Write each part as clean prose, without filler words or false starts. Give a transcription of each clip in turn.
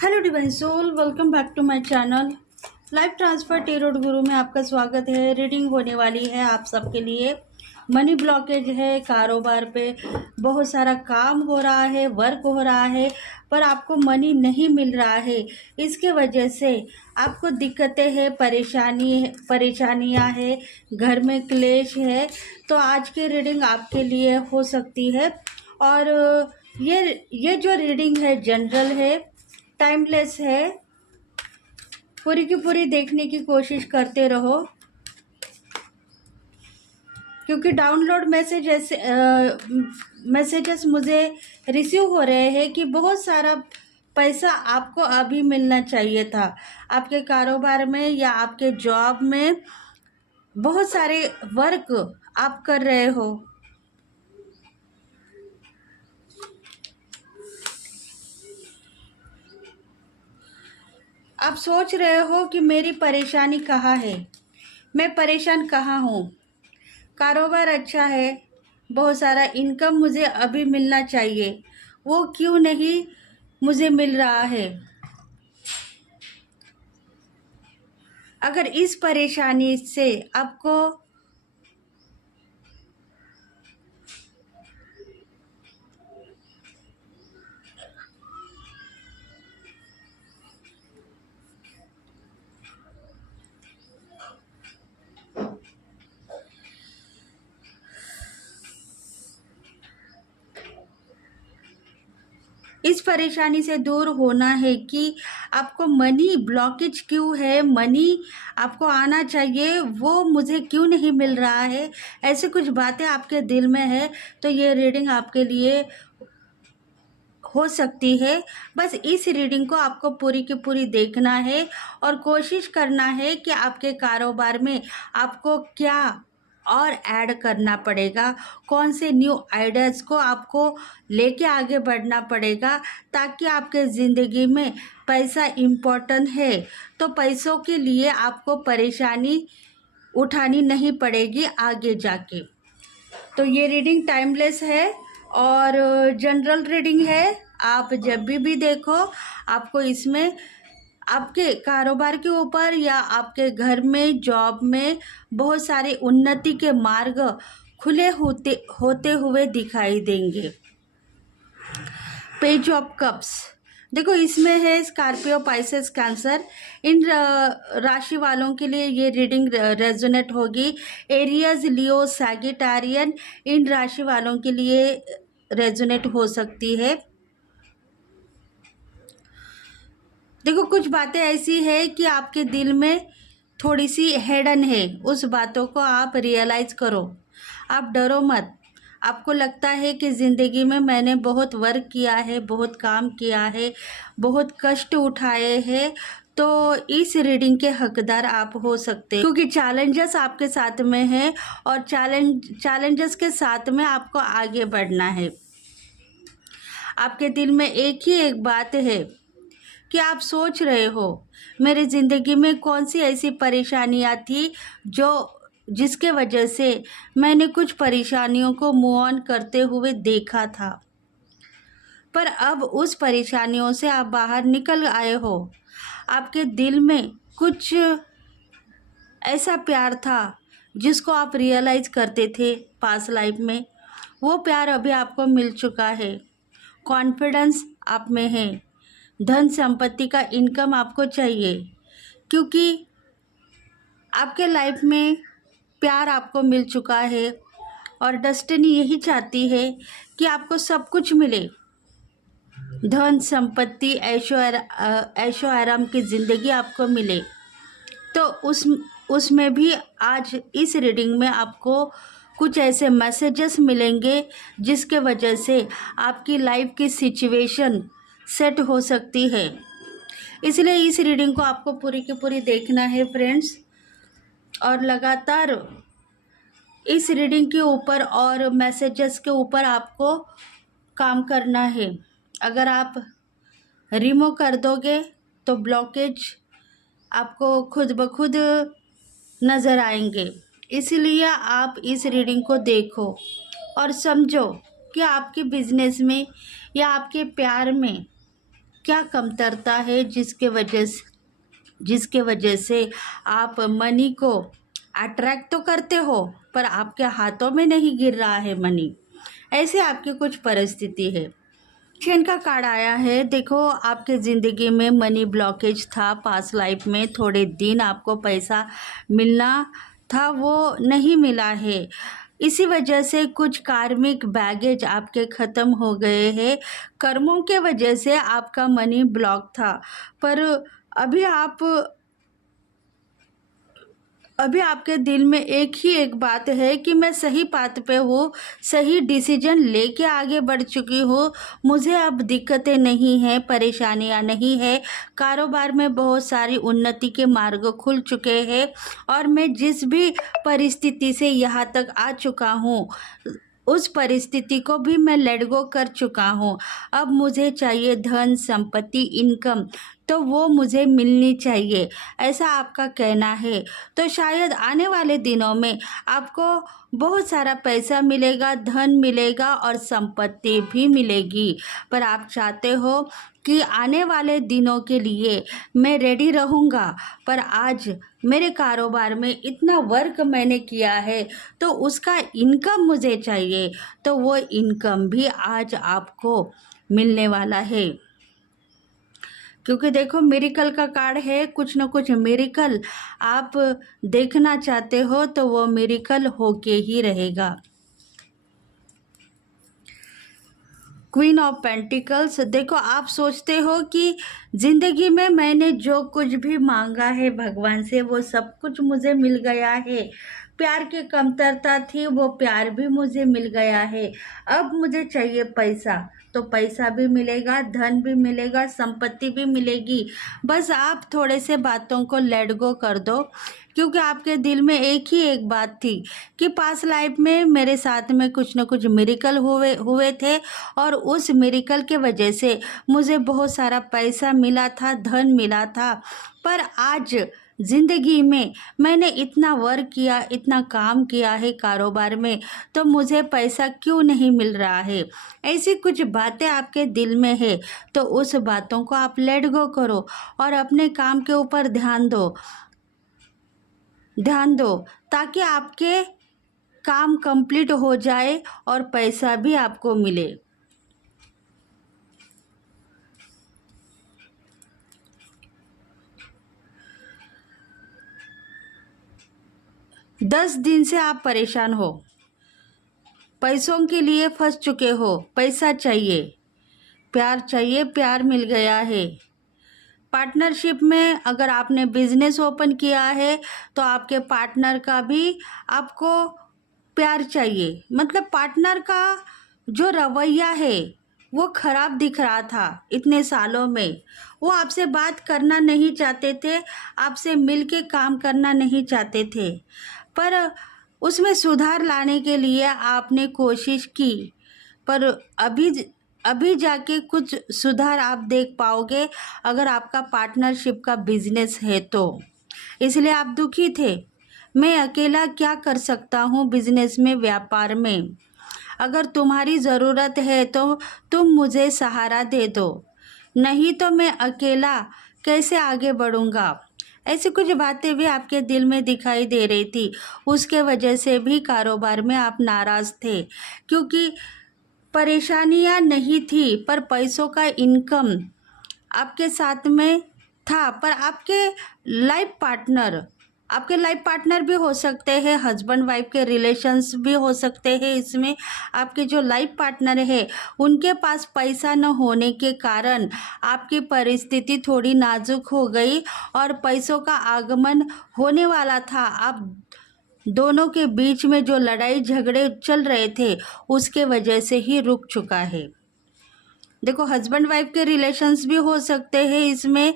Hello divine soul, welcome back to my channel. Life transfer tarot guru में आपका स्वागत है। रीडिंग होने वाली है आप सबके लिए। मनी ब्लॉकेज है, कारोबार पे बहुत सारा काम हो रहा है, वर्क हो रहा है, पर आपको मनी नहीं मिल रहा है। इसके वजह से आपको दिक्कतें हैं, परेशानियां हैं, घर में क्लेश है। तो आज की रीडिंग आपके लिए हो सकती है। और ये जो रीडिंग है जनरल है, टाइमलेस है। पूरी की पूरी देखने की कोशिश करते रहो, क्योंकि डाउनलोड मैसेजेस मुझे रिसीव हो रहे हैं कि बहुत सारा पैसा आपको अभी मिलना चाहिए था। आपके कारोबार में या आपके जॉब में बहुत सारे वर्क आप कर रहे हो। आप सोच रहे हो कि मेरी परेशानी कहाँ है, मैं परेशान कहाँ हूँ। कारोबार अच्छा है, बहुत सारा इनकम मुझे अभी मिलना चाहिए, वो क्यों नहीं मुझे मिल रहा है। अगर इस परेशानी से आपको इस परेशानी से दूर होना है कि आपको मनी ब्लॉकेज क्यों है, मनी आपको आना चाहिए, वो मुझे क्यों नहीं मिल रहा है, ऐसे कुछ बातें आपके दिल में है, तो ये रीडिंग आपके लिए हो सकती है। बस इस रीडिंग को आपको पूरी की पूरी देखना है और कोशिश करना है कि आपके कारोबार में आपको क्या और ऐड करना पड़ेगा, कौन से न्यू आइडियाज़ को आपको लेके आगे बढ़ना पड़ेगा, ताकि आपके ज़िंदगी में पैसा इम्पोर्टेंट है तो पैसों के लिए आपको परेशानी उठानी नहीं पड़ेगी आगे जाके। तो ये रीडिंग टाइमलेस है और जनरल रीडिंग है। आप जब भी देखो, आपको इसमें आपके कारोबार के ऊपर या आपके घर में, जॉब में बहुत सारे उन्नति के मार्ग खुले होते हुए दिखाई देंगे। पेज ऑफ कप्स, देखो इसमें है स्कॉर्पियो, पाइसेस, कैंसर। इन राशि वालों के लिए ये रीडिंग रेजोनेट होगी। एरियस, लियो, सैगिटारियन, इन राशि वालों के लिए रेजोनेट हो सकती है। देखो कुछ बातें ऐसी है कि आपके दिल में थोड़ी सी हेडन है, उस बातों को आप रियलाइज़ करो। आप डरो मत। आपको लगता है कि ज़िंदगी में मैंने बहुत वर्क किया है, बहुत काम किया है, बहुत कष्ट उठाए हैं, तो इस रीडिंग के हकदार आप हो सकते हैं, क्योंकि चैलेंजेस आपके साथ में है और चैलेंजेस के साथ में आपको आगे बढ़ना है। आपके दिल में एक बात है कि आप सोच रहे हो मेरी ज़िंदगी में कौन सी ऐसी परेशानियां थी जिसके वजह से मैंने कुछ परेशानियों को मूव ऑन करते हुए देखा था, पर अब उस परेशानियों से आप बाहर निकल आए हो। आपके दिल में कुछ ऐसा प्यार था जिसको आप रियलाइज़ करते थे पास्ट लाइफ में, वो प्यार अभी आपको मिल चुका है। कॉन्फिडेंस आप में है, धन संपत्ति का इनकम आपको चाहिए, क्योंकि आपके लाइफ में प्यार आपको मिल चुका है और डेस्टिनी यही चाहती है कि आपको सब कुछ मिले, धन संपत्ति, ऐशो आराम की ज़िंदगी आपको मिले। तो उसमें भी आज इस रीडिंग में आपको कुछ ऐसे मैसेजेस मिलेंगे जिसके वजह से आपकी लाइफ की सिचुएशन सेट हो सकती है। इसलिए इस रीडिंग को आपको पूरी की पूरी देखना है फ्रेंड्स, और लगातार इस रीडिंग के ऊपर और मैसेजेस के ऊपर आपको काम करना है। अगर आप रिमूव कर दोगे तो ब्लॉकेज आपको खुद ब खुद नज़र आएंगे। इसलिए आप इस रीडिंग को देखो और समझो कि आपके बिजनेस में या आपके प्यार में क्या कमतरता है जिसके वजह से आप मनी को अट्रैक्ट तो करते हो पर आपके हाथों में नहीं गिर रहा है मनी। ऐसे आपकी कुछ परिस्थिति है। मैजिशियन का कार्ड आया है। देखो, आपके ज़िंदगी में मनी ब्लॉकेज था पास्ट लाइफ में। थोड़े दिन आपको पैसा मिलना था, वो नहीं मिला है। इसी वजह से कुछ कार्मिक बैगेज आपके ख़त्म हो गए हैं। कर्मों के वजह से आपका मनी ब्लॉक था, पर अभी आपके दिल में एक ही एक बात है कि मैं सही बात पे हूँ, सही डिसीजन लेके आगे बढ़ चुकी हूँ। मुझे अब दिक्कतें नहीं हैं, परेशानियाँ नहीं है। कारोबार में बहुत सारी उन्नति के मार्ग खुल चुके हैं और मैं जिस भी परिस्थिति से यहाँ तक आ चुका हूँ, उस परिस्थिति को भी मैं लेट गो कर चुका हूँ। अब मुझे चाहिए धन, संपत्ति, इनकम, तो वो मुझे मिलनी चाहिए, ऐसा आपका कहना है। तो शायद आने वाले दिनों में आपको बहुत सारा पैसा मिलेगा, धन मिलेगा और संपत्ति भी मिलेगी। पर आप चाहते हो कि आने वाले दिनों के लिए मैं रेडी रहूँगा, पर आज मेरे कारोबार में इतना वर्क मैंने किया है तो उसका इनकम मुझे चाहिए, तो वो इनकम भी आज आपको मिलने वाला है। क्योंकि देखो, मिरेकल का कार्ड है। कुछ ना कुछ मिरेकल आप देखना चाहते हो तो वो मिरेकल होके ही रहेगा। Queen of pentacles. देखो, आप सोचते हो कि ज़िंदगी में मैंने जो कुछ भी मांगा है भगवान से वो सब कुछ मुझे मिल गया है। प्यार की कमतरता थी, वो प्यार भी मुझे मिल गया है। अब मुझे चाहिए पैसा, तो पैसा भी मिलेगा, धन भी मिलेगा, संपत्ति भी मिलेगी। बस आप थोड़े से बातों को लेट गो कर दो, क्योंकि आपके दिल में एक ही एक बात थी कि पास्ट लाइफ में मेरे साथ में कुछ न कुछ मिरेकल हुए थे और उस मिरेकल के वजह से मुझे बहुत सारा पैसा मिला था, धन मिला था। पर आज ज़िंदगी में मैंने इतना वर्क किया, इतना काम किया है कारोबार में, तो मुझे पैसा क्यों नहीं मिल रहा है। ऐसी कुछ बातें आपके दिल में है, तो उस बातों को आप लेट गो करो और अपने काम के ऊपर ध्यान दो ताकि आपके काम कंप्लीट हो जाए और पैसा भी आपको मिले। दस दिन से आप परेशान हो, पैसों के लिए फंस चुके हो। पैसा चाहिए, प्यार चाहिए, प्यार मिल गया है। पार्टनरशिप में अगर आपने बिजनेस ओपन किया है तो आपके पार्टनर का भी आपको प्यार चाहिए। मतलब पार्टनर का जो रवैया है वो खराब दिख रहा था इतने सालों में। वो आपसे बात करना नहीं चाहते थे, आपसे मिल के काम करना नहीं चाहते थे, पर उसमें सुधार लाने के लिए आपने कोशिश की, पर अभी जाके कुछ सुधार आप देख पाओगे अगर आपका पार्टनरशिप का बिजनेस है तो। इसलिए आप दुखी थे, मैं अकेला क्या कर सकता हूँ बिजनेस में, व्यापार में। अगर तुम्हारी ज़रूरत है तो तुम मुझे सहारा दे दो, नहीं तो मैं अकेला कैसे आगे बढ़ूँगा। ऐसी कुछ बातें भी आपके दिल में दिखाई दे रही थी। उसके वजह से भी कारोबार में आप नाराज़ थे, क्योंकि परेशानियां नहीं थी पर पैसों का इनकम आपके साथ में था। पर आपके लाइफ पार्टनर भी हो सकते हैं, हस्बैंड वाइफ के रिलेशंस भी हो सकते हैं। इसमें आपके जो लाइफ पार्टनर है उनके पास पैसा न होने के कारण आपकी परिस्थिति थोड़ी नाजुक हो गई और पैसों का आगमन होने वाला था। आप दोनों के बीच में जो लड़ाई झगड़े चल रहे थे उसके वजह से ही रुक चुका है। देखो, हस्बैंड वाइफ के रिलेशंस भी हो सकते हैं। इसमें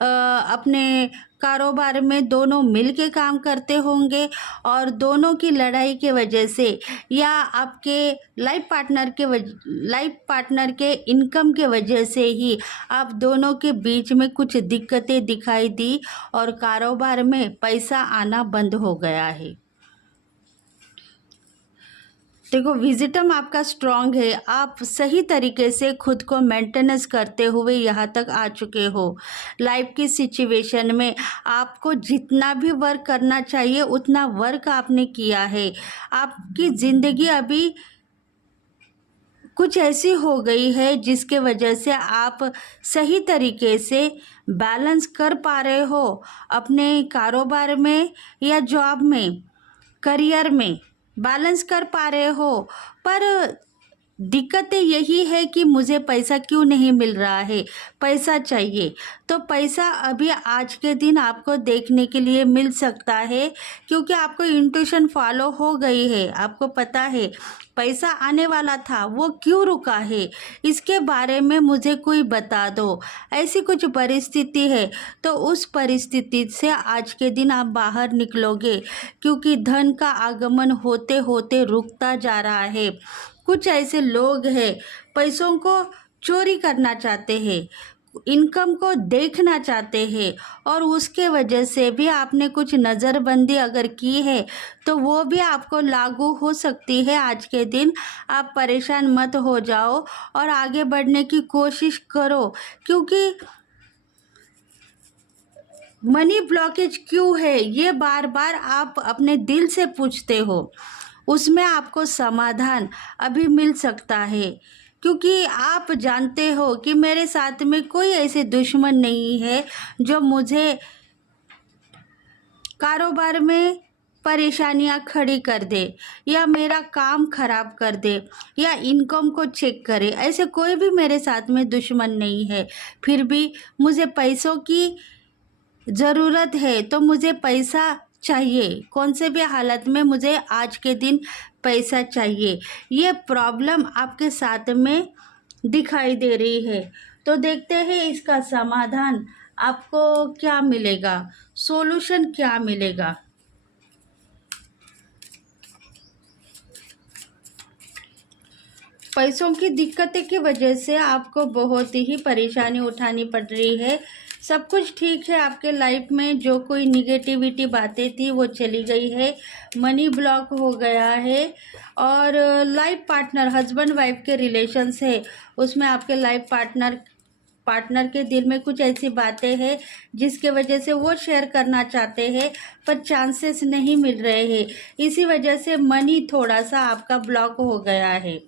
अपने कारोबार में दोनों मिल के काम करते होंगे और दोनों की लड़ाई के वजह से या आपके लाइफ पार्टनर के इनकम के वजह से ही आप दोनों के बीच में कुछ दिक्कतें दिखाई दी और कारोबार में पैसा आना बंद हो गया है। देखो विजिटम आपका स्ट्रांग है, आप सही तरीके से खुद को मेंटेनेंस करते हुए यहाँ तक आ चुके हो। लाइफ की सिचुएशन में आपको जितना भी वर्क करना चाहिए उतना वर्क आपने किया है। आपकी ज़िंदगी अभी कुछ ऐसी हो गई है जिसके वजह से आप सही तरीके से बैलेंस कर पा रहे हो अपने कारोबार में या जॉब में, करियर में बैलेंस कर पा रहे हो। पर दिक्कतें यही है कि मुझे पैसा क्यों नहीं मिल रहा है, पैसा चाहिए। तो पैसा अभी आज के दिन आपको देखने के लिए मिल सकता है, क्योंकि आपको इंट्यूशन फॉलो हो गई है। आपको पता है पैसा आने वाला था, वो क्यों रुका है, इसके बारे में मुझे कोई बता दो। ऐसी कुछ परिस्थिति है, तो उस परिस्थिति से आज के दिन आप बाहर निकलोगे, क्योंकि धन का आगमन होते होते रुकता जा रहा है। कुछ ऐसे लोग हैं पैसों को चोरी करना चाहते हैं, इनकम को देखना चाहते हैं, और उसके वजह से भी आपने कुछ नज़रबंदी अगर की है तो वो भी आपको लागू हो सकती है आज के दिन। आप परेशान मत हो जाओ और आगे बढ़ने की कोशिश करो, क्योंकि मनी ब्लॉकेज क्यों है ये बार बार आप अपने दिल से पूछते हो, उसमें आपको समाधान अभी मिल सकता है। क्योंकि आप जानते हो कि मेरे साथ में कोई ऐसे दुश्मन नहीं है जो मुझे कारोबार में परेशानियां खड़ी कर दे, या मेरा काम खराब कर दे, या इनकम को चेक करे। ऐसे कोई भी मेरे साथ में दुश्मन नहीं है। फिर भी मुझे पैसों की ज़रूरत है, तो मुझे पैसा चाहिए, कौन से भी हालत में मुझे आज के दिन पैसा चाहिए। ये प्रॉब्लम आपके साथ में दिखाई दे रही है। तो देखते हैं इसका समाधान आपको क्या मिलेगा, सॉल्यूशन क्या मिलेगा। पैसों की दिक्कतें की वजह से आपको बहुत ही परेशानी उठानी पड़ रही है। सब कुछ ठीक है आपके लाइफ में, जो कोई निगेटिविटी बातें थी वो चली गई है, मनी ब्लॉक हो गया है। और लाइफ पार्टनर, हस्बैंड वाइफ के रिलेशंस है, उसमें आपके लाइफ पार्टनर के दिल में कुछ ऐसी बातें हैं जिसके वजह से वो शेयर करना चाहते हैं, पर चांसेस नहीं मिल रहे हैं। इसी वजह से मनी थोड़ा सा आपका ब्लॉक हो गया है।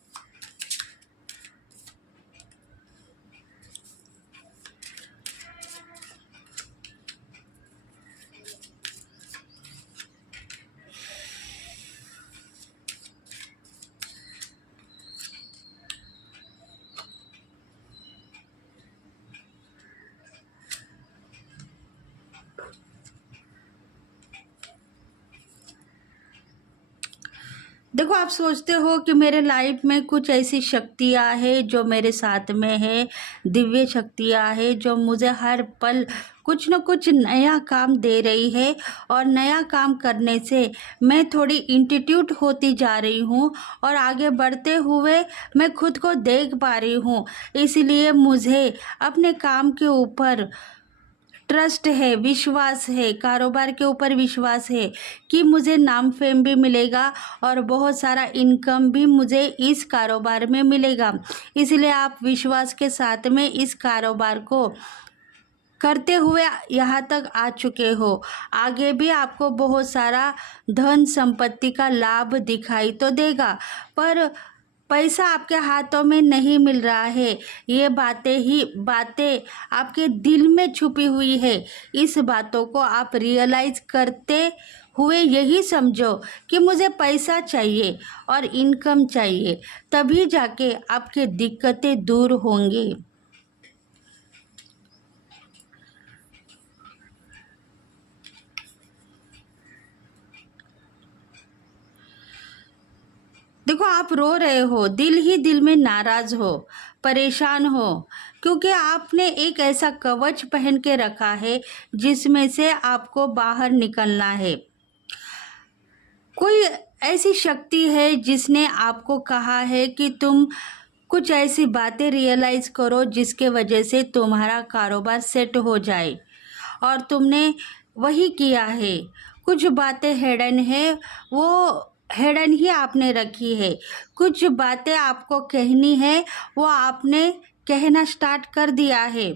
देखो आप सोचते हो कि मेरे लाइफ में कुछ ऐसी शक्तियाँ हैं जो मेरे साथ में है, दिव्य शक्तियाँ हैं जो मुझे हर पल कुछ न कुछ नया काम दे रही है, और नया काम करने से मैं थोड़ी इंस्टीट्यूट होती जा रही हूँ और आगे बढ़ते हुए मैं खुद को देख पा रही हूँ। इसलिए मुझे अपने काम के ऊपर ट्रस्ट है, विश्वास है, कारोबार के ऊपर विश्वास है कि मुझे नाम फेम भी मिलेगा और बहुत सारा इनकम भी मुझे इस कारोबार में मिलेगा। इसलिए आप विश्वास के साथ में इस कारोबार को करते हुए यहाँ तक आ चुके हो। आगे भी आपको बहुत सारा धन संपत्ति का लाभ दिखाई तो देगा, पर पैसा आपके हाथों में नहीं मिल रहा है। ये बातें आपके दिल में छुपी हुई है। इस बातों को आप रियलाइज करते हुए यही समझो कि मुझे पैसा चाहिए और इनकम चाहिए, तभी जाके आपके दिक्कतें दूर होंगी। देखो आप रो रहे हो, दिल ही दिल में नाराज हो, परेशान हो, क्योंकि आपने एक ऐसा कवच पहन के रखा है जिसमें से आपको बाहर निकलना है। कोई ऐसी शक्ति है जिसने आपको कहा है कि तुम कुछ ऐसी बातें रियलाइज करो जिसके वजह से तुम्हारा कारोबार सेट हो जाए, और तुमने वही किया है। कुछ बातें हिडन है, वो हिडन ही आपने रखी है। कुछ बातें आपको कहनी है वो आपने कहना स्टार्ट कर दिया है,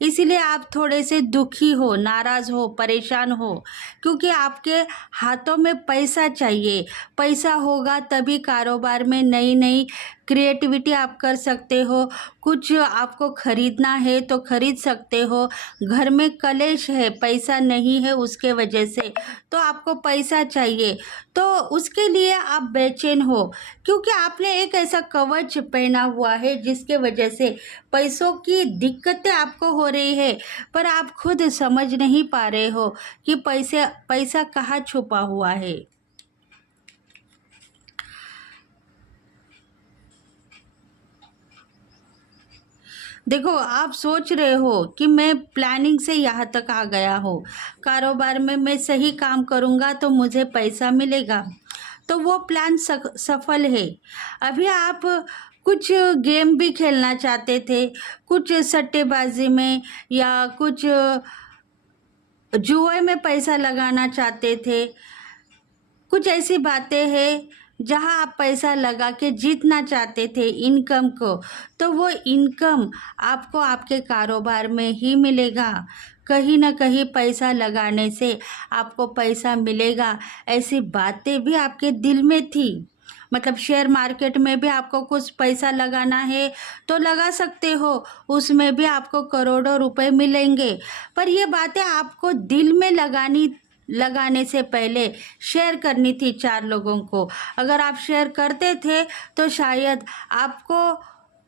इसीलिए आप थोड़े से दुखी हो, नाराज़ हो, परेशान हो, क्योंकि आपके हाथों में पैसा चाहिए। पैसा होगा तभी कारोबार में नई नई क्रिएटिविटी आप कर सकते हो। कुछ आपको खरीदना है तो खरीद सकते हो। घर में कलेश है, पैसा नहीं है उसके वजह से, तो आपको पैसा चाहिए, तो उसके लिए आप बेचैन हो, क्योंकि आपने एक ऐसा कवच पहना हुआ है जिसके वजह से पैसों की दिक्कतें आपको हो रही है, पर आप खुद समझ नहीं पा रहे हो कि पैसा कहाँ छुपा हुआ है। देखो, आप सोच रहे हो कि मैं प्लानिंग से यहाँ तक आ गया हूँ, कारोबार में मैं सही काम करूँगा तो मुझे पैसा मिलेगा, तो वो प्लान सफल है। अभी आप कुछ गेम भी खेलना चाहते थे, कुछ सट्टेबाजी में या कुछ जुए में पैसा लगाना चाहते थे। कुछ ऐसी बातें हैं जहां आप पैसा लगा के जीतना चाहते थे इनकम को, तो वो इनकम आपको आपके कारोबार में ही मिलेगा। कहीं ना कहीं पैसा लगाने से आपको पैसा मिलेगा, ऐसी बातें भी आपके दिल में थी। मतलब शेयर मार्केट में भी आपको कुछ पैसा लगाना है तो लगा सकते हो, उसमें भी आपको करोड़ों रुपए मिलेंगे। पर ये बातें आपको दिल में लगाने से पहले शेयर करनी थी 4 लोगों को। अगर आप शेयर करते थे तो शायद आपको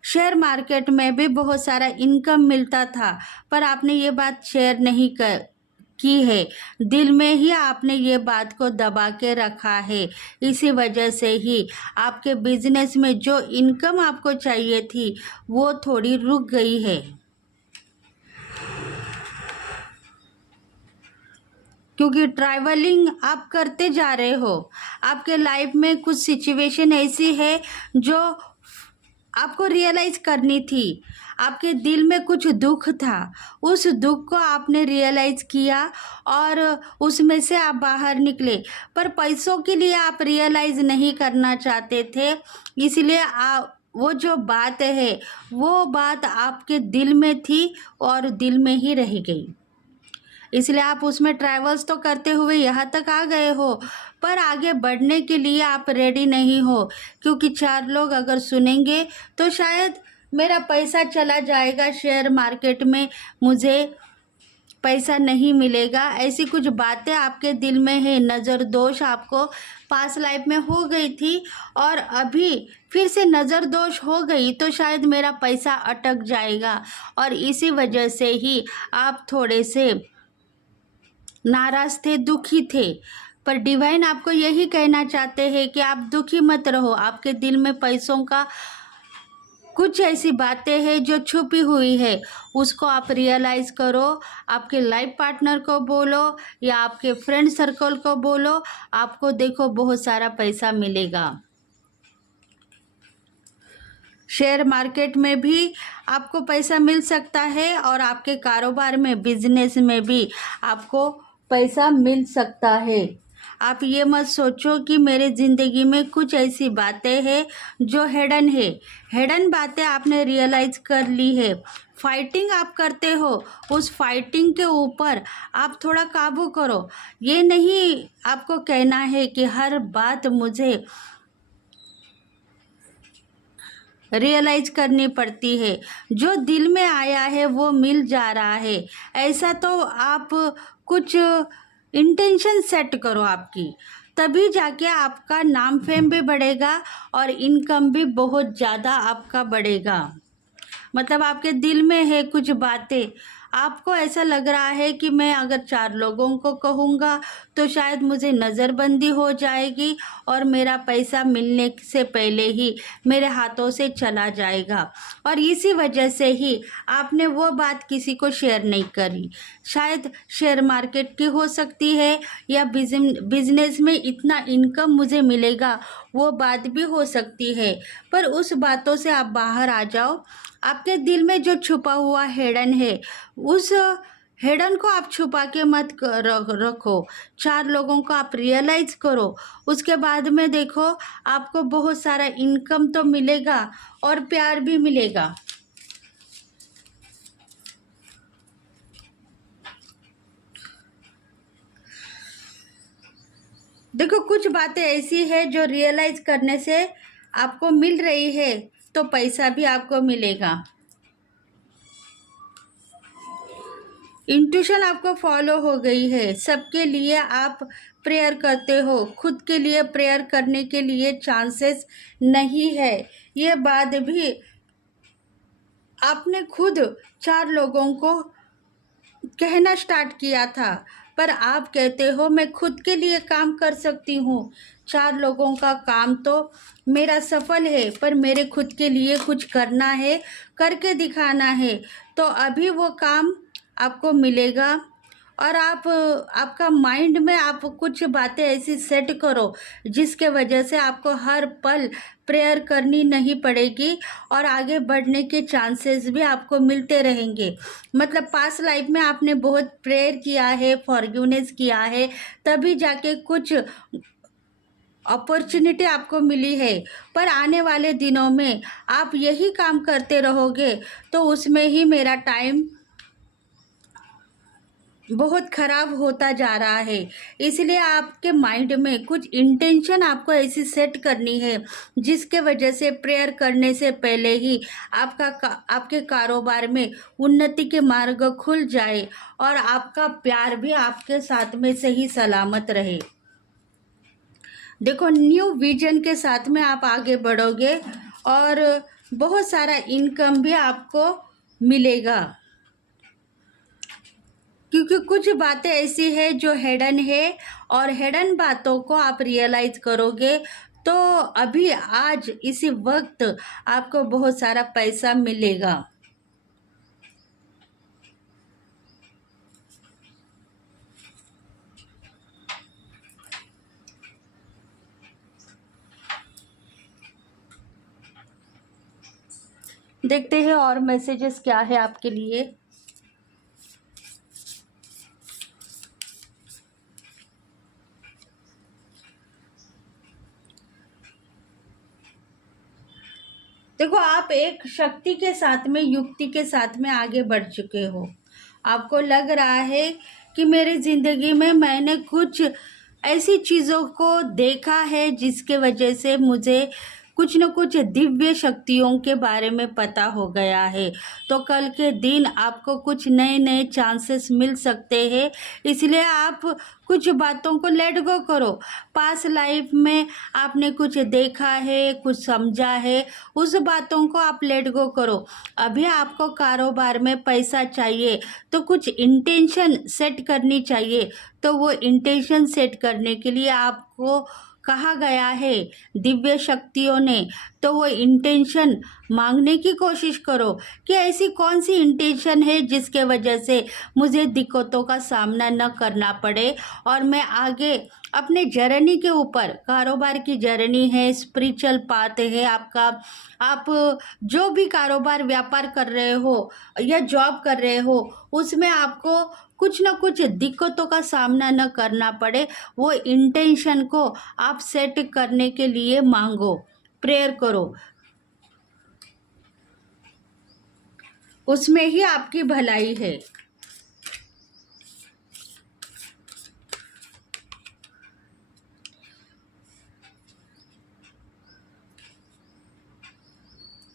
शेयर मार्केट में भी बहुत सारा इनकम मिलता था, पर आपने ये बात शेयर नहीं की है। दिल में ही आपने ये बात को दबा के रखा है, इसी वजह से ही आपके बिजनेस में जो इनकम आपको चाहिए थी वो थोड़ी रुक गई है। क्योंकि ट्रैवलिंग आप करते जा रहे हो, आपके लाइफ में कुछ सिचुएशन ऐसी है जो आपको रियलाइज करनी थी। आपके दिल में कुछ दुख था, उस दुख को आपने रियलाइज किया और उसमें से आप बाहर निकले, पर पैसों के लिए आप रियलाइज नहीं करना चाहते थे, इसलिए आप वो जो बात है वो बात आपके दिल में थी और दिल में ही रह गई। इसलिए आप उसमें ट्रैवल्स तो करते हुए यहाँ तक आ गए हो, पर आगे बढ़ने के लिए आप रेडी नहीं हो, क्योंकि 4 लोग अगर सुनेंगे तो शायद मेरा पैसा चला जाएगा शेयर मार्केट में, मुझे पैसा नहीं मिलेगा। ऐसी कुछ बातें आपके दिल में है। नज़र दोष आपको पास लाइफ में हो गई थी और अभी फिर से नज़र दोष हो गई तो शायद मेरा पैसा अटक जाएगा, और इसी वजह से ही आप थोड़े से नाराज थे, दुखी थे। पर डिवाइन आपको यही कहना चाहते हैं कि आप दुखी मत रहो। आपके दिल में पैसों का कुछ ऐसी बातें हैं जो छुपी हुई है, उसको आप रियलाइज़ करो। आपके लाइफ पार्टनर को बोलो या आपके फ्रेंड सर्कल को बोलो, आपको देखो बहुत सारा पैसा मिलेगा। शेयर मार्केट में भी आपको पैसा मिल सकता है और आपके कारोबार में, बिजनेस में भी आपको पैसा मिल सकता है। आप ये मत सोचो कि मेरे ज़िंदगी में कुछ ऐसी बातें हैं जो हिडन है। हिडन बातें आपने रियलाइज़ कर ली है। फाइटिंग आप करते हो, उस फाइटिंग के ऊपर आप थोड़ा काबू करो। ये नहीं आपको कहना है कि हर बात मुझे रियलाइज करनी पड़ती है, जो दिल में आया है वो मिल जा रहा है। ऐसा तो आप कुछ इंटेंशन सेट करो आपकी, तभी जाके आपका नाम फेम भी बढ़ेगा और इनकम भी बहुत ज़्यादा आपका बढ़ेगा। मतलब आपके दिल में है कुछ बातें, आपको ऐसा लग रहा है कि मैं अगर 4 लोगों को कहूँगा तो शायद मुझे नज़रबंदी हो जाएगी और मेरा पैसा मिलने से पहले ही मेरे हाथों से चला जाएगा, और इसी वजह से ही आपने वो बात किसी को शेयर नहीं करी। शायद शेयर मार्केट की हो सकती है या बिजनेस में इतना इनकम मुझे मिलेगा, वो बात भी हो सकती है, पर उस बातों से आप बाहर आ जाओ। आपके दिल में जो छुपा हुआ हिडन है, उस हिडन को आप छुपा के मत रखो, 4 लोगों को आप रियलाइज करो। उसके बाद में देखो आपको बहुत सारा इनकम तो मिलेगा और प्यार भी मिलेगा। देखो कुछ बातें ऐसी है जो रियलाइज करने से आपको मिल रही है, तो पैसा भी आपको मिलेगा। इंट्यूशन आपको फॉलो हो गई है। सबके लिए आप प्रेयर करते हो, खुद के लिए प्रेयर करने के लिए चांसेस नहीं है। ये बात भी आपने खुद 4 लोगों को कहना स्टार्ट किया था, पर आप कहते हो मैं खुद के लिए काम कर सकती हूँ। 4 लोगों का काम तो मेरा सफल है, पर मेरे खुद के लिए कुछ करना है, करके दिखाना है। तो अभी वो काम आपको मिलेगा। और आपका माइंड में आप कुछ बातें ऐसी सेट करो जिसके वजह से आपको हर पल प्रेयर करनी नहीं पड़ेगी और आगे बढ़ने के चांसेस भी आपको मिलते रहेंगे। मतलब पास्ट लाइफ में आपने बहुत प्रेयर किया है, फॉरगिवनेस किया है, तभी जाके कुछ अपॉर्चुनिटी आपको मिली है। पर आने वाले दिनों में आप यही काम करते रहोगे तो उसमें ही मेरा टाइम बहुत खराब होता जा रहा है। इसलिए आपके माइंड में कुछ इंटेंशन आपको ऐसी सेट करनी है जिसके वजह से प्रेयर करने से पहले ही आपके कारोबार में उन्नति के मार्ग खुल जाए और आपका प्यार भी आपके साथ में सही सलामत रहे। देखो न्यू विजन के साथ में आप आगे बढ़ोगे और बहुत सारा इनकम भी आपको मिलेगा, क्योंकि कुछ बातें ऐसी है जो हिडन है और हिडन बातों को आप रियलाइज करोगे तो अभी आज इसी वक्त आपको बहुत सारा पैसा मिलेगा। देखते हैं और मैसेजेस क्या है आपके लिए। देखो आप एक शक्ति के साथ में, युक्ति के साथ में आगे बढ़ चुके हो। आपको लग रहा है कि मेरी ज़िंदगी में मैंने कुछ ऐसी चीज़ों को देखा है जिसके वजह से मुझे कुछ न कुछ दिव्य शक्तियों के बारे में पता हो गया है। तो कल के दिन आपको कुछ नए नए चांसेस मिल सकते हैं, इसलिए आप कुछ बातों को लेट गो करो। पास्ट लाइफ में आपने कुछ देखा है, कुछ समझा है, उस बातों को आप लेट गो करो। अभी आपको कारोबार में पैसा चाहिए तो कुछ इंटेंशन सेट करनी चाहिए। तो वो इंटेंशन सेट करने के लिए आपको कहा गया है दिव्य शक्तियों ने, तो वो इंटेंशन मांगने की कोशिश करो कि ऐसी कौन सी इंटेंशन है जिसके वजह से मुझे दिक्कतों का सामना न करना पड़े और मैं आगे अपने जर्नी के ऊपर, कारोबार की जर्नी है, स्पिरिचुअल पाथ है आपका, आप जो भी कारोबार व्यापार कर रहे हो या जॉब कर रहे हो उसमें आपको कुछ ना कुछ दिक्कतों का सामना न करना पड़े। वो इंटेंशन को आप सेट करने के लिए मांगो, प्रेयर करो, उसमें ही आपकी भलाई है।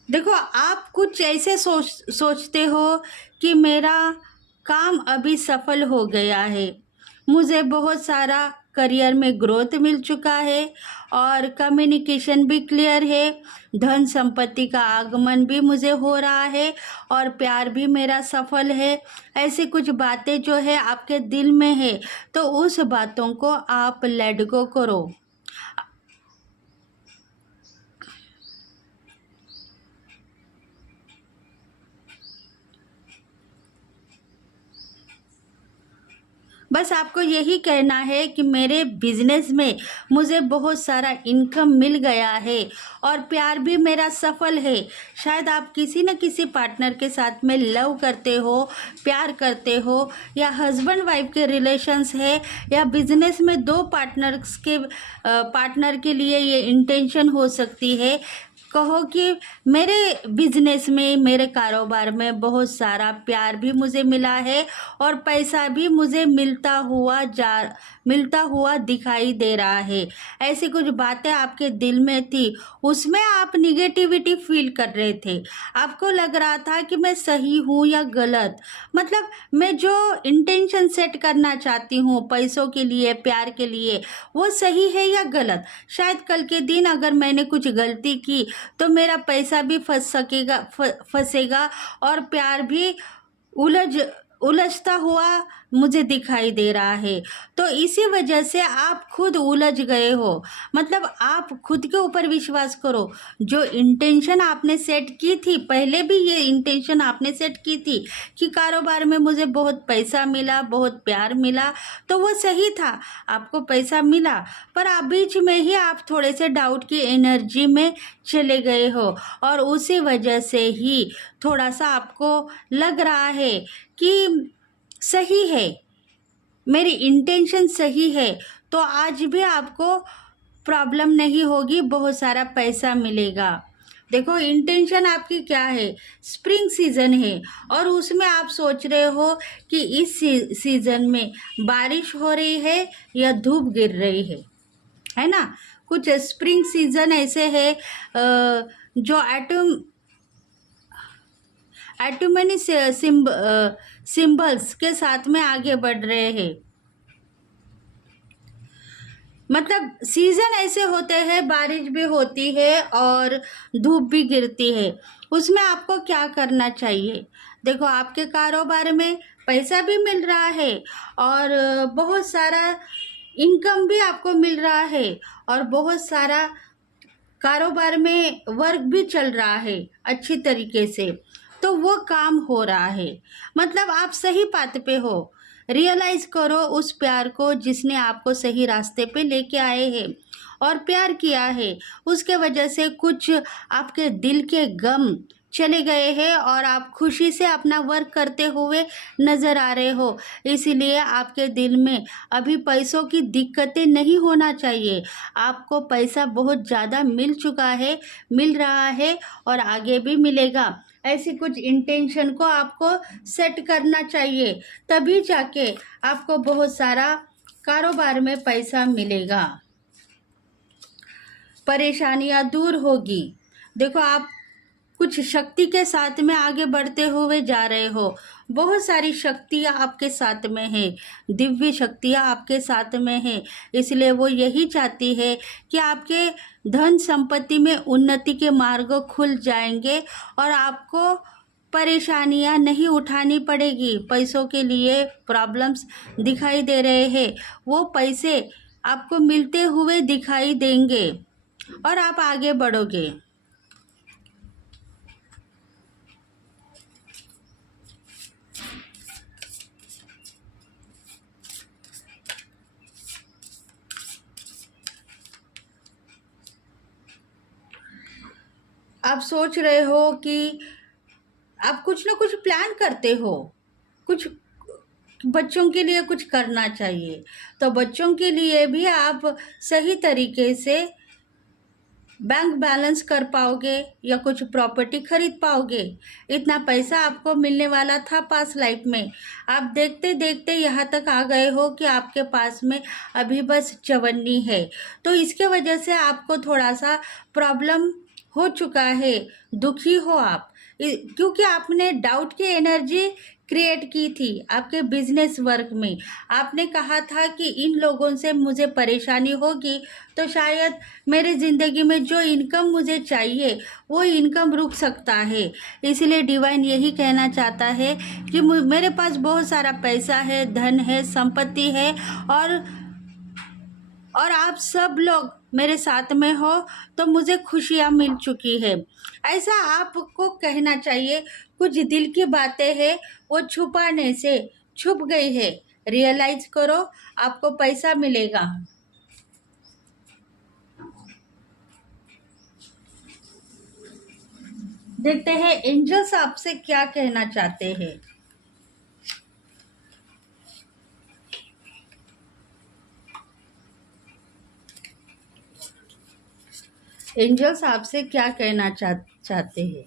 देखो आप कुछ ऐसे सोचते हो कि मेरा काम अभी सफल हो गया है, मुझे बहुत सारा करियर में ग्रोथ मिल चुका है और कम्युनिकेशन भी क्लियर है, धन संपत्ति का आगमन भी मुझे हो रहा है और प्यार भी मेरा सफल है। ऐसी कुछ बातें जो है आपके दिल में है, तो उस बातों को आप लेट गो करो। बस आपको यही कहना है कि मेरे बिजनेस में मुझे बहुत सारा इनकम मिल गया है और प्यार भी मेरा सफल है। शायद आप किसी न किसी पार्टनर के साथ में लव करते हो, प्यार करते हो, या हस्बैंड वाइफ के रिलेशंस है, या बिजनेस में दो पार्टनर के लिए ये इंटेंशन हो सकती है। कहो कि मेरे बिजनेस में, मेरे कारोबार में बहुत सारा प्यार भी मुझे मिला है और पैसा भी मुझे मिलता हुआ दिखाई दे रहा है। ऐसी कुछ बातें आपके दिल में थी, उसमें आप निगेटिविटी फील कर रहे थे। आपको लग रहा था कि मैं सही हूँ या गलत, मतलब मैं जो इंटेंशन सेट करना चाहती हूँ पैसों के लिए, प्यार के लिए, वो सही है या गलत। शायद कल के दिन अगर मैंने कुछ गलती की तो मेरा पैसा भी फंसेगा और प्यार भी उलझता हुआ मुझे दिखाई दे रहा है। तो इसी वजह से आप खुद उलझ गए हो। मतलब आप खुद के ऊपर विश्वास करो। जो इंटेंशन आपने सेट की थी, पहले भी ये इंटेंशन आपने सेट की थी कि कारोबार में मुझे बहुत पैसा मिला, बहुत प्यार मिला, तो वो सही था, आपको पैसा मिला, पर आप बीच में ही आप थोड़े से डाउट की एनर्जी में चले गए हो और उसी वजह से ही थोड़ा सा आपको लग रहा है कि सही है, मेरी इंटेंशन सही है, तो आज भी आपको प्रॉब्लम नहीं होगी, बहुत सारा पैसा मिलेगा। देखो इंटेंशन आपकी क्या है, स्प्रिंग सीजन है और उसमें आप सोच रहे हो कि इस सीजन में बारिश हो रही है या धूप गिर रही है ना। कुछ स्प्रिंग सीजन ऐसे है जो एटोमनी सिंबल्स के साथ में आगे बढ़ रहे हैं। मतलब सीजन ऐसे होते हैं, बारिश भी होती है और धूप भी गिरती है। उसमें आपको क्या करना चाहिए, देखो आपके कारोबार में पैसा भी मिल रहा है और बहुत सारा इनकम भी आपको मिल रहा है और बहुत सारा कारोबार में वर्क भी चल रहा है अच्छी तरीके से, तो वो काम हो रहा है। मतलब आप सही बात पे हो। रियलाइज करो उस प्यार को जिसने आपको सही रास्ते पे लेके आए हैं और प्यार किया है, उसके वजह से कुछ आपके दिल के गम चले गए हैं और आप खुशी से अपना वर्क करते हुए नज़र आ रहे हो। इसीलिए आपके दिल में अभी पैसों की दिक्कतें नहीं होना चाहिए। आपको पैसा बहुत ज़्यादा मिल चुका है, मिल रहा है और आगे भी मिलेगा। ऐसी कुछ इंटेंशन को आपको सेट करना चाहिए, तभी जाके आपको बहुत सारा कारोबार में पैसा मिलेगा, परेशानियां दूर होगी। देखो आप कुछ शक्ति के साथ में आगे बढ़ते हुए जा रहे हो, बहुत सारी शक्तियाँ आपके साथ में हैं, दिव्य शक्तियाँ आपके साथ में हैं। इसलिए वो यही चाहती है कि आपके धन संपत्ति में उन्नति के मार्ग खुल जाएंगे और आपको परेशानियाँ नहीं उठानी पड़ेगी। पैसों के लिए प्रॉब्लम्स दिखाई दे रहे हैं, वो पैसे आपको मिलते हुए दिखाई देंगे और आप आगे बढ़ोगे। आप सोच रहे हो कि आप कुछ ना कुछ प्लान करते हो, कुछ बच्चों के लिए कुछ करना चाहिए, तो बच्चों के लिए भी आप सही तरीके से बैंक बैलेंस कर पाओगे या कुछ प्रॉपर्टी खरीद पाओगे। इतना पैसा आपको मिलने वाला था पास लाइफ में, आप देखते देखते यहाँ तक आ गए हो कि आपके पास में अभी बस चवन्नी है। तो इसके वजह से आपको थोड़ा सा प्रॉब्लम हो चुका है, दुखी हो आप, क्योंकि आपने डाउट की एनर्जी क्रिएट की थी आपके बिजनेस वर्क में। आपने कहा था कि इन लोगों से मुझे परेशानी होगी तो शायद मेरी ज़िंदगी में जो इनकम मुझे चाहिए वो इनकम रुक सकता है। इसलिए डिवाइन यही कहना चाहता है कि मेरे पास बहुत सारा पैसा है, धन है, संपत्ति है और आप सब लोग मेरे साथ में हो, तो मुझे खुशियाँ मिल चुकी है। ऐसा आपको कहना चाहिए। कुछ दिल की बातें हैं वो छुपाने से छुप गई है, रियलाइज करो, आपको पैसा मिलेगा। देखते हैं एंजल्स आपसे क्या कहना चाहते हैं। एंजल्स आपसे क्या कहना चाहते हैं।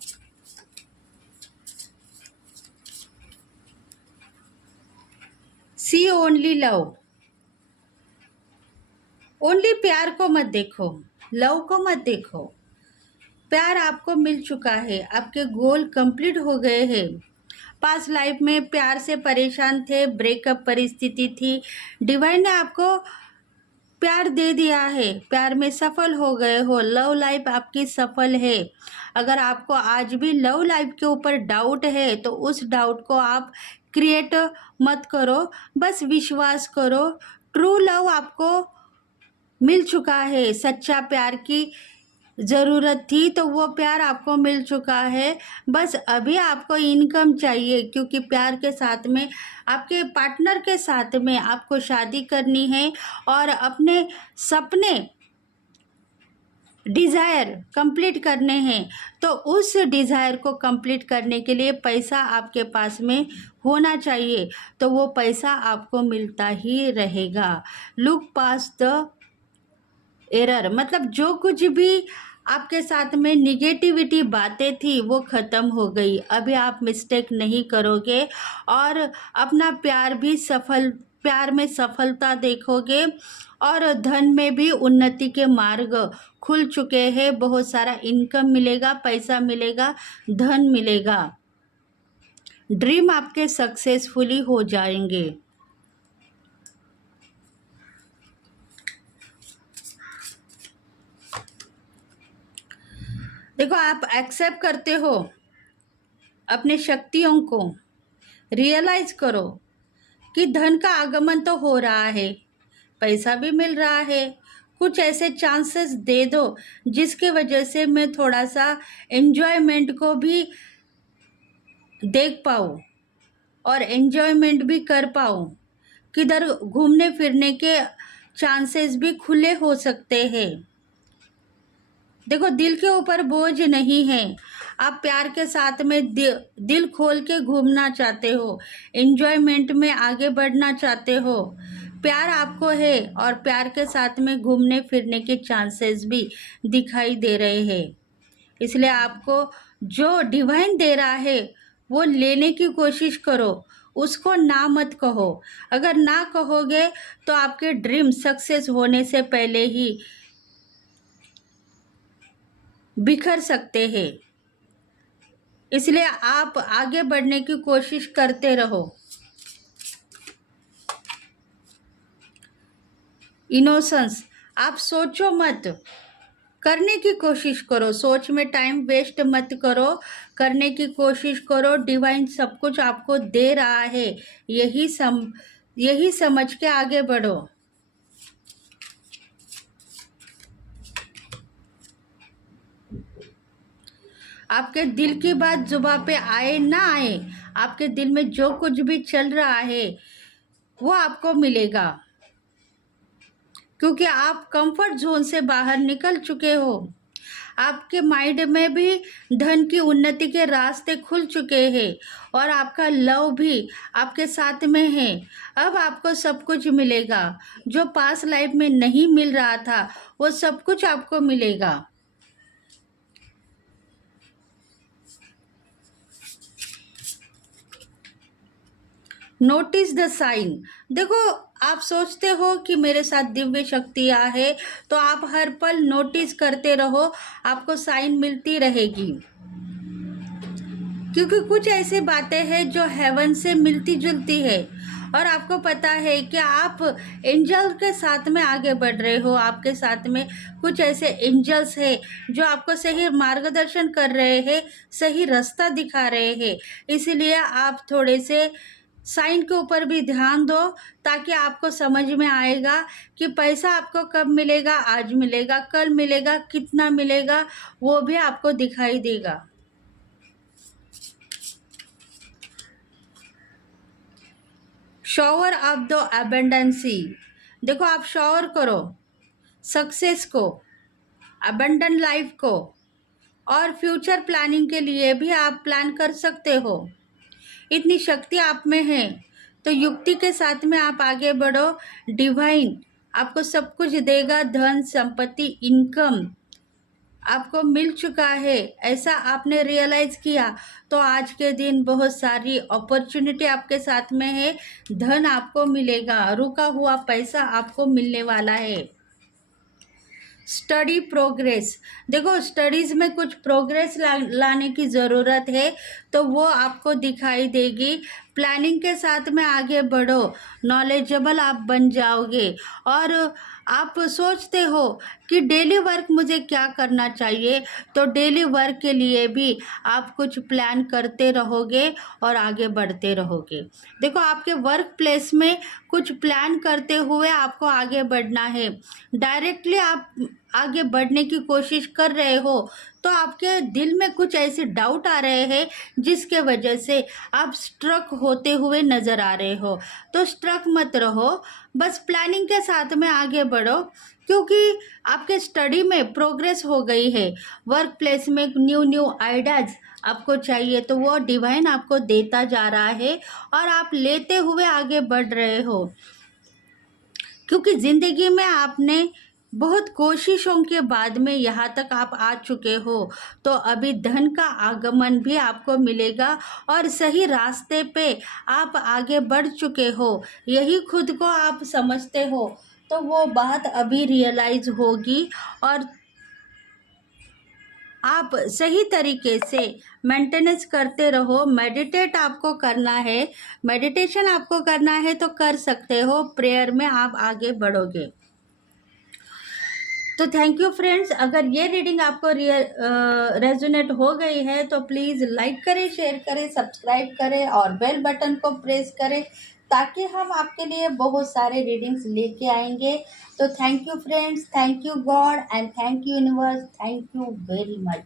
सी ओनली लव, ओनली प्यार को मत देखो, लव को मत देखो। प्यार आपको मिल चुका है, आपके गोल कंप्लीट हो गए हैं। पास्ट लाइफ में प्यार से परेशान थे, ब्रेकअप परिस्थिति थी, डिवाइन ने आपको प्यार दे दिया है, प्यार में सफल हो गए हो, लव लाइफ आपकी सफल है। अगर आपको आज भी लव लाइफ के ऊपर डाउट है तो उस डाउट को आप क्रिएट मत करो, बस विश्वास करो। ट्रू लव आपको मिल चुका है, सच्चा प्यार की ज़रूरत थी तो वो प्यार आपको मिल चुका है। बस अभी आपको इनकम चाहिए, क्योंकि प्यार के साथ में, आपके पार्टनर के साथ में आपको शादी करनी है और अपने सपने, डिज़ायर कंप्लीट करने हैं। तो उस डिज़ायर को कंप्लीट करने के लिए पैसा आपके पास में होना चाहिए, तो वो पैसा आपको मिलता ही रहेगा। लुक पास्ट द एरर, मतलब जो कुछ भी आपके साथ में निगेटिविटी बातें थी वो ख़त्म हो गई। अभी आप मिस्टेक नहीं करोगे और अपना प्यार में सफलता देखोगे और धन में भी उन्नति के मार्ग खुल चुके हैं। बहुत सारा इनकम मिलेगा, पैसा मिलेगा, धन मिलेगा, ड्रीम आपके सक्सेसफुली हो जाएंगे। देखो, आप एक्सेप्ट करते हो अपने शक्तियों को, रियलाइज करो कि धन का आगमन तो हो रहा है, पैसा भी मिल रहा है। कुछ ऐसे चांसेस दे दो जिसके वजह से मैं थोड़ा सा एन्जॉयमेंट को भी देख पाऊँ और एन्जॉयमेंट भी कर पाऊँ। किधर घूमने फिरने के चांसेस भी खुले हो सकते हैं। देखो, दिल के ऊपर बोझ नहीं है। आप प्यार के साथ में दिल खोल के घूमना चाहते हो, एन्जॉयमेंट में आगे बढ़ना चाहते हो। प्यार आपको है और प्यार के साथ में घूमने फिरने के चांसेस भी दिखाई दे रहे हैं। इसलिए आपको जो डिवाइन दे रहा है वो लेने की कोशिश करो, उसको ना मत कहो। अगर ना कहोगे तो आपके ड्रीम सक्सेस होने से पहले ही बिखर सकते हैं। इसलिए आप आगे बढ़ने की कोशिश करते रहो। इनोसेंस, आप सोचो मत, करने की कोशिश करो। सोच में टाइम वेस्ट मत करो, करने की कोशिश करो। डिवाइन सब कुछ आपको दे रहा है, यही समझ के आगे बढ़ो। आपके दिल की बात जुबान पे आए ना आए, आपके दिल में जो कुछ भी चल रहा है वो आपको मिलेगा, क्योंकि आप कंफर्ट जोन से बाहर निकल चुके हो। आपके माइंड में भी धन की उन्नति के रास्ते खुल चुके हैं और आपका लव भी आपके साथ में है। अब आपको सब कुछ मिलेगा, जो पास्ट लाइफ में नहीं मिल रहा था वो सब कुछ आपको मिलेगा। नोटिस द साइन, देखो, आप सोचते हो कि मेरे साथ दिव्य शक्तियाँ है, तो आप हर पल नोटिस करते रहो, आपको साइन मिलती रहेगी। क्योंकि कुछ ऐसी बातें हैं जो हेवन से मिलती जुलती है और आपको पता है कि आप एंजल के साथ में आगे बढ़ रहे हो। आपके साथ में कुछ ऐसे एंजल्स हैं जो आपको सही मार्गदर्शन कर रहे हैं, सही रास्ता दिखा रहे हैं। इसीलिए आप थोड़े से साइन के ऊपर भी ध्यान दो, ताकि आपको समझ में आएगा कि पैसा आपको कब मिलेगा, आज मिलेगा, कल मिलेगा, कितना मिलेगा, वो भी आपको दिखाई देगा। शॉवर ऑफ द अबंडेंसी, देखो आप शॉवर करो सक्सेस को, अबंडन लाइफ को, और फ्यूचर प्लानिंग के लिए भी आप प्लान कर सकते हो। इतनी शक्ति आप में है तो युक्ति के साथ में आप आगे बढ़ो। डिवाइन आपको सब कुछ देगा, धन संपत्ति इनकम आपको मिल चुका है, ऐसा आपने रियलाइज किया तो आज के दिन बहुत सारी अपॉर्चुनिटी आपके साथ में है। धन आपको मिलेगा, रुका हुआ पैसा आपको मिलने वाला है। स्टडी प्रोग्रेस, देखो स्टडीज़ में कुछ प्रोग्रेस लाने की ज़रूरत है तो वो आपको दिखाई देगी। प्लानिंग के साथ में आगे बढ़ो, नॉलेजेबल आप बन जाओगे। और आप सोचते हो कि डेली वर्क मुझे क्या करना चाहिए, तो डेली वर्क के लिए भी आप कुछ प्लान करते रहोगे और आगे बढ़ते रहोगे। देखो आपके वर्क प्लेस में कुछ प्लान करते हुए आपको आगे बढ़ना है। डायरेक्टली आप आगे बढ़ने की कोशिश कर रहे हो तो आपके दिल में कुछ ऐसे डाउट आ रहे हैं जिसके वजह से आप स्ट्रक होते हुए नज़र आ रहे हो। तो स्ट्रक मत रहो, बस प्लानिंग के साथ में आगे बढ़ो, क्योंकि आपके स्टडी में प्रोग्रेस हो गई है। वर्क प्लेस में न्यू न्यू आइडियाज़ आपको चाहिए तो वो डिवाइन आपको देता जा रहा है और आप लेते हुए आगे बढ़ रहे हो, क्योंकि ज़िंदगी में आपने बहुत कोशिशों के बाद में यहाँ तक आप आ चुके हो। तो अभी धन का आगमन भी आपको मिलेगा और सही रास्ते पे आप आगे बढ़ चुके हो, यही खुद को आप समझते हो। तो वो बात अभी रियलाइज होगी और आप सही तरीके से मेंटेनेंस करते रहो। मेडिटेट आपको करना है, मेडिटेशन आपको करना है तो कर सकते हो, प्रेयर में आप आगे बढ़ोगे। तो थैंक यू फ्रेंड्स, अगर ये रीडिंग आपको रेजोनेट हो गई है तो प्लीज़ लाइक करें, शेयर करें, सब्सक्राइब करें और बेल बटन को प्रेस करें ताकि हम आपके लिए बहुत सारे रीडिंग्स लेके आएंगे। तो thank you friends, thank you God and thank you universe, thank you very much.